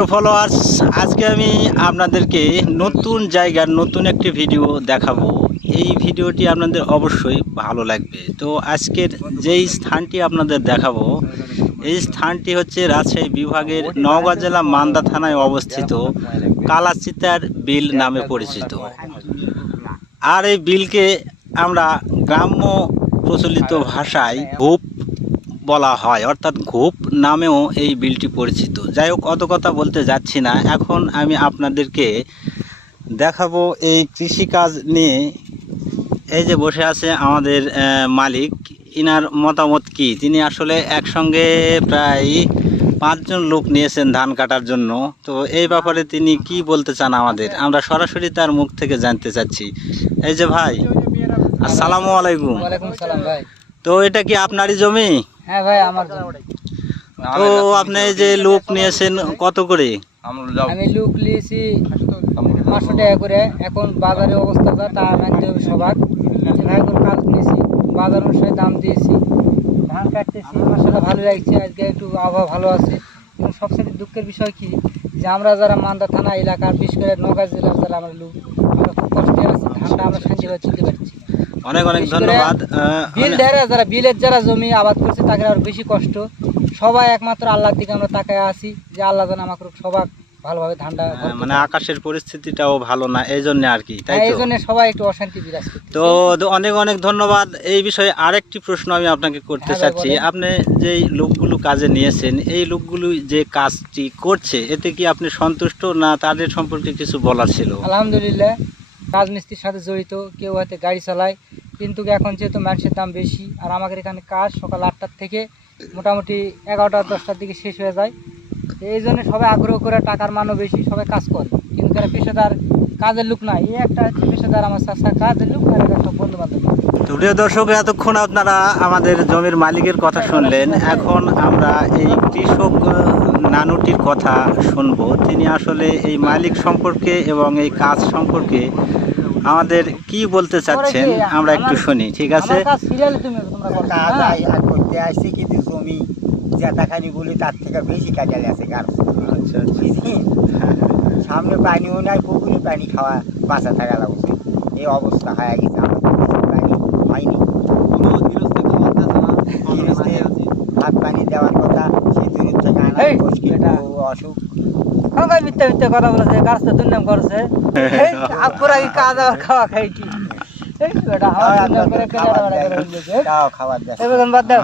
Followers, আজকে আমি আপনাদেরকে নতুন জায়গার নতুন একটি ভিডিও দেখাবো। এই ভিডিওটি আপনাদের অবশ্যই ভালো লাগবে। তো আজকের যেই স্থানটি আপনাদের দেখাবো, এই স্থানটি হচ্ছে রাজশাহী বিভাগের নওগাঁ জেলা মান্দা থানায় অবস্থিত কালাচিতার বিল নামে পরিচিত। আর এই বিলকে আমরা গ্রাম্য প্রচলিত ভাষায় ঘোপ বলা হয়, অর্থাৎ ঘোপ নামেও এই বিলটি পরিচিত। যাই হোক, অত কথা বলতে যাচ্ছি না। এখন আমি আপনাদেরকে দেখাবো এই কৃষিকাজ নিয়ে। এই যে বসে আছে আমাদের মালিক, ইনার মতামত কি। তিনি আসলে একসঙ্গে প্রায় 5 জন লোক নিয়েছেন ধান কাটার জন্য। তো এই ব্যাপারে তিনি কি বলতে চান আমাদের, আমরা সরাসরি তার মুখ থেকে জানতে চাচ্ছি। এই যে ভাই, আসসালামু আলাইকুম। ওয়ালাইকুম সালাম ভাই। তো এটা কি আপনারই জমি? হ্যাঁ ভাই, আমার জমি। তো আপনি যে লোক নিয়েছেন কত করে? আমি লোক নিয়েছি 500 টাকা করে। এখন বাজারে অবস্থা যা তা মানতে হবে সবাক। ভাই করে কাজ নিয়েছি, বাজার অনুসারে দাম দিয়েছি, ধান কাটতেছি। মাসাল্লাহ ভালো লাগছে, আজকে একটু আবহাওয়া ভালো আছে। এবং সবচেয়ে দুঃখের বিষয় কি, যে আমরা যারা মান্দা থানা এলাকার, বিশেষ করে নওগাঁ জেলার যারা আমরা লোক, আমরা খুব কষ্টে আছি। ধানটা আমরা শান্তিভাবে তুলতে পারছি। অনেক অনেক ধন্যবাদ। যারা বিলের যারা জমি আবাদ করছে তাদের আরো বেশি কষ্ট। সবাই একমাত্র আল্লাহর দিকে আমরা তাকায় আছি, যে আল্লাহ যেন আমাকে সবাই ভালোভাবে ধানটা মানে আকাশের পরিস্থিতিটাও ভালো না, এই জন্য আর কি, তাই এই তো? জন্য সবাই একটু অশান্তি বিরাজ করছে। তো অনেক অনেক ধন্যবাদ। এই বিষয়ে আরেকটি প্রশ্ন আমি আপনাকে করতে হ্যাঁ ভাই, চাচ্ছি। বলেন। আপনি যেই লোকগুলো কাজে নিয়েছেন, এই লোকগুলো যে কাজটি করছে, এতে কি আপনি সন্তুষ্ট, না তাদের সম্পর্কে কিছু বলার ছিল? আলহামদুলিল্লাহ, রাজমিস্ত্রির সাথে জড়িত, কেউ হয়তো গাড়ি চালায়, কিন্তু এখন যেহেতু মানুষের দাম বেশি, আর আমাদের এখানে কাজ সকাল 8টার থেকে মোটামুটি 11টা-10টার দিকে শেষ হয়ে যায়। এই জন্য সবাই আগ্রহ করে, টাকার মানও বেশি, সবাই কাজ করে, কিন্তু এরা পেশাদার কাজের লোক নাই। এই একটা হচ্ছে পেশাদার, আমার চাষা কাজের লোক, আর এরা সব বন্ধু বান্ধব। তো প্রিয় দর্শক, এতক্ষণ আপনারা আমাদের জমির মালিকের কথা শুনলেন। এখন আমরা এই কৃষক নানুটির কথা শুনবো। তিনি আসলে এই মালিক সম্পর্কে এবং এই কাজ সম্পর্কে আমাদের কি বলতে চাচ্ছেন, আমরা একটু শুনি, ঠিক আছে? করতে আসছি, কিন্তু জমি যেটাখানি বলি তার থেকে বেশি কাটালে আছে গাছ। আচ্ছা আচ্ছা। সামনে পানিও নাই, পুকুরে পানি খাওয়া বাঁচা থাকা লাগছে। এই অবস্থা হয়ে গেছে, আমাদের দেশে পানি হয়নি। হাত পানি দেওয়ার কথা, সে দূরের থেকে আনা মুশকিল, অসুখ। মিথ্যা মিথ্যা কথা বলেছে, কাজটা দুর্নাম করছে। কাজ আবার খাওয়া খাই কি খাবার দেয়।